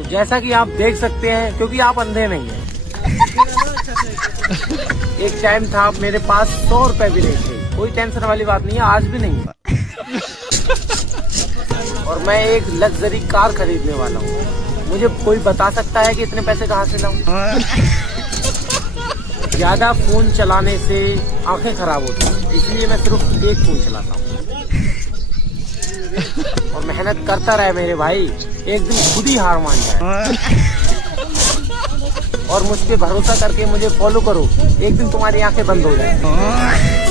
तो जैसा कि आप देख सकते हैं, क्योंकि आप अंधे नहीं हैं। एक टाइम था मेरे पास 100 रुपए भी नहीं थे। कोई टेंशन वाली बात नहीं है, आज भी नहीं है। और मैं एक लग्जरी कार खरीदने वाला हूँ। मुझे कोई बता सकता है कि इतने पैसे कहाँ से लाऊं? ज्यादा फोन चलाने से आंखें खराब होती हैं, इसलिए मैं सिर्फ एक फोन चलाता हूँ। और मेहनत करता रहे मेरे भाई, एक दिन खुद ही हार मान जाए। और मुझ पे भरोसा करके मुझे फॉलो करो, एक दिन तुम्हारी आंखें बंद हो जाए।